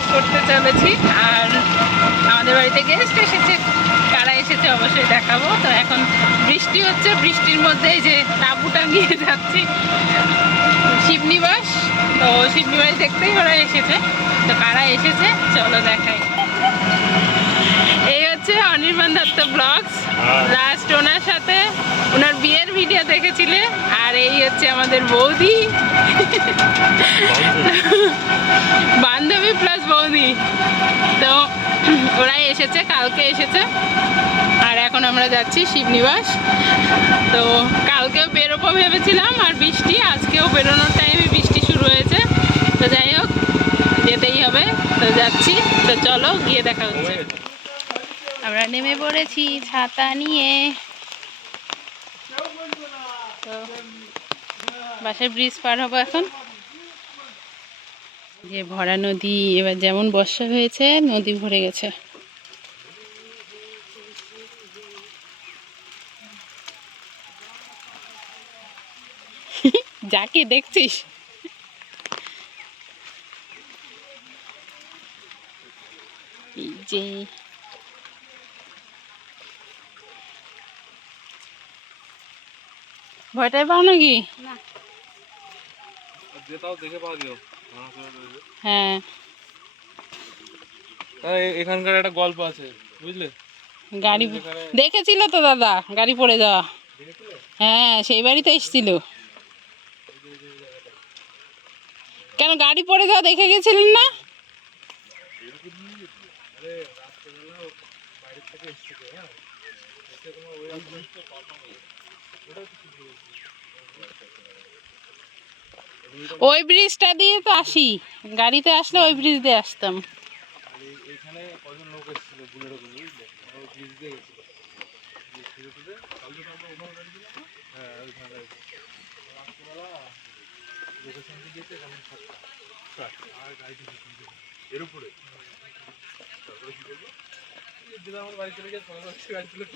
Blog করতে চলেছি আর আমাদের বাড়িতে গেস্ট এসেছে। কারা এসেছে অবশ্যই দেখাবো। তো এখন বৃষ্টি হচ্ছে বৃষ্টির মধ্যে এই যে তাঁবু টাঙিয়ে যাচ্ছি শিবনিবাস। তো শিবনিবাস দেখতেই ওরা এসেছে। তো কারা এসেছে? চলো দেখাই। এই হচ্ছে অনির্বাণ দত্ত ব্লগস। লাস্ট ওনার সাথে। ওনার বিয়ের ভিডিও দেখেছিলে? আর এই হচ্ছে আমাদের বৌদি। বৌদি তো ওরা এসেছে, কালকে এসেছে। আর এখন আমরা যাচ্ছি শিবনিবাস। তো কালকেও বেরোবো ভেবেছিলাম, আর বৃষ্টি, আজকেও বেরোনোর টাইমে বৃষ্টি শুরু হয়েছে। তো যাই হোক, যেতেই হবে। তো যাচ্ছি। তো চলো, গিয়ে দেখা হচ্ছে। আমরা নেমে পড়েছি ছাতা নিয়ে। বাসের ব্রিজ পার হব এখন। যে ভরা নদী এবার যেমন বর্ষা হয়েছে নদী ভরে গেছে। যাকে দেখছিস। যে। ভয়টাই পাও নাকি? যেটাও দেখে পাওয়া দিও। হ্যাঁ। এখানকার একটা গল্প আছে বুঝলে? গাড়ি দেখেছিল তো দাদা গাড়ি পড়ে যাওয়া। হ্যাঁ সেই বাড়িতে এসেছিল। কেন গাড়ি পড়ে যাওয়া দেখে গেছিলেন না? ওই ব্রিজটা দিয়ে তো আসি। গাড়িতে আসলে ওই ব্রিজ দিয়ে আসতাম। হ্যাঁ আমার বাড়ি চলে করছে গাড়ি তুলে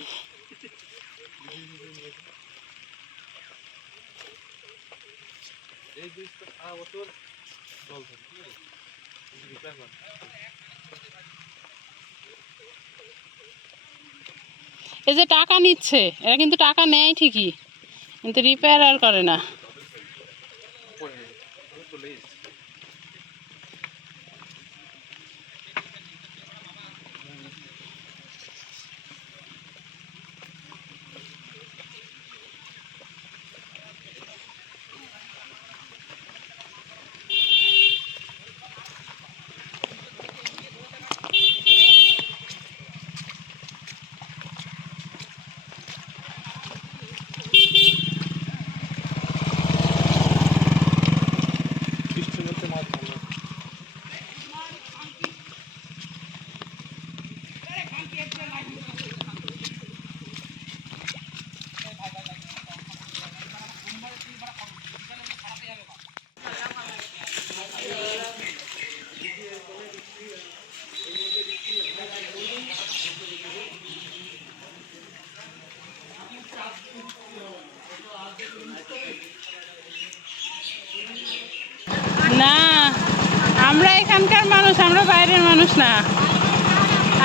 এই যে টাকা নিচ্ছে এরা কিন্তু টাকা নেয় ঠিকই কিন্তু রিপেয়ার আর করে না পড়ে নেই আমি চলে এসেছি বৃষ্টির মধ্যে মাছ ভালো না আমরা এখানকার মানুষ আমরা বাইরের মানুষ না।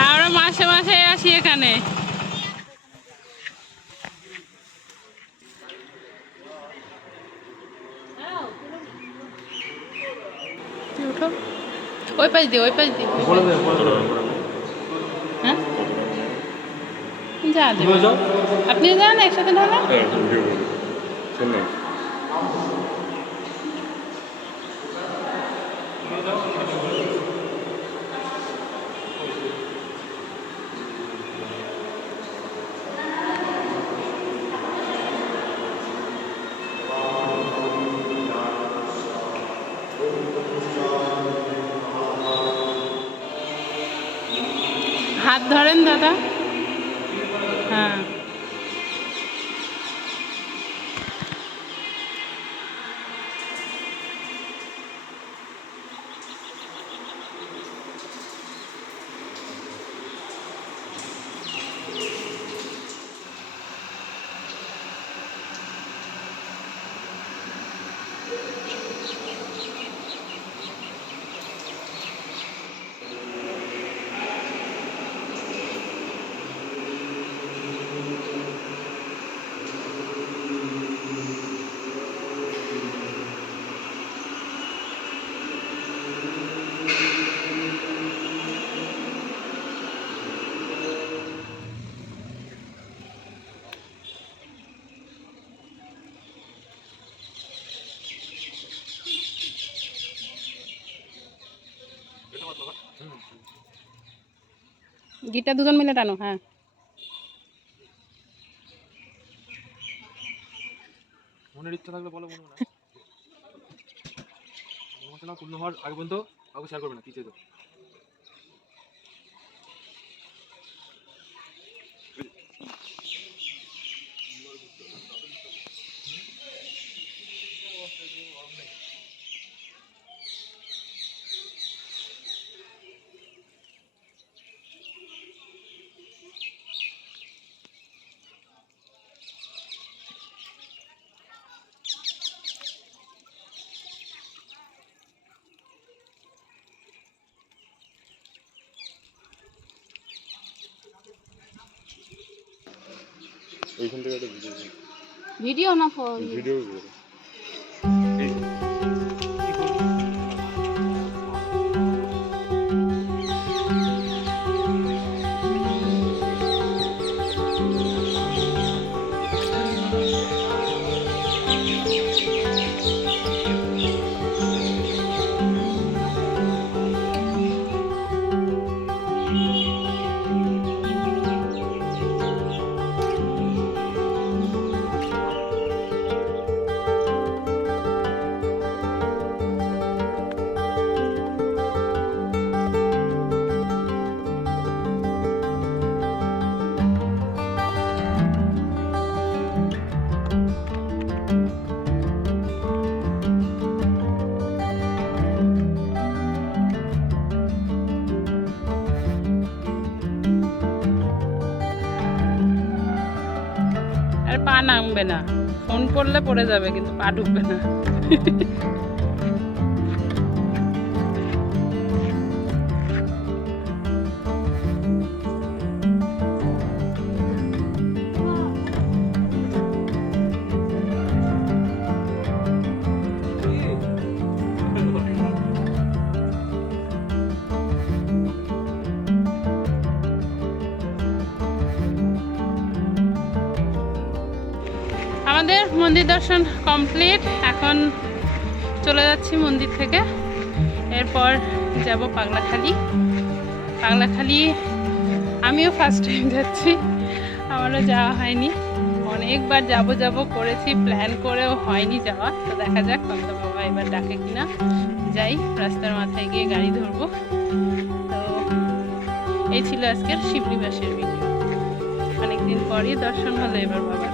আমরা মাসে মাসে আসি এখানে। ওই পাশ দিয়ে ওই পাশ দিয়ে। হ্যাঁ? যা আপনি যান একসাথে না হাত ধরেন দাদা। গিটটা দুজন মিলে টানো হ্যাঁ। মনের ইচ্ছা থাকলে বলো মনে না পূর্ণ হওয়ার আগে পর্যন্ত কাউকে শেয়ার করবে না কি চেয়ে ওইখান থেকে একটা ভিডিও ভিডিও না ফোন ভিডিও আর পা নামবে না। ফোন করলে পড়ে যাবে কিন্তু পা ঢুকবে না। মন্দির দর্শন কমপ্লিট। এখন চলে যাচ্ছি মন্দির থেকে। এরপর যাব পাগলাখালি। পাগলাখালি, আমিও ফার্স্ট টাইম যাচ্ছি। আমারও যাওয়া হয়নি। অনেকবার যাব যাব করেছি প্ল্যান করেও হয়নি যাওয়া। তো দেখা যাক কমলা বাবা এবার ডাকে কিনা। যাই, রাস্তার মাথায় গিয়ে গাড়ি ধরবো। তো এই ছিল আজকের শিবনিবাসের ভিডিও অনেকদিন পরই দর্শন হলো এবার বাবার।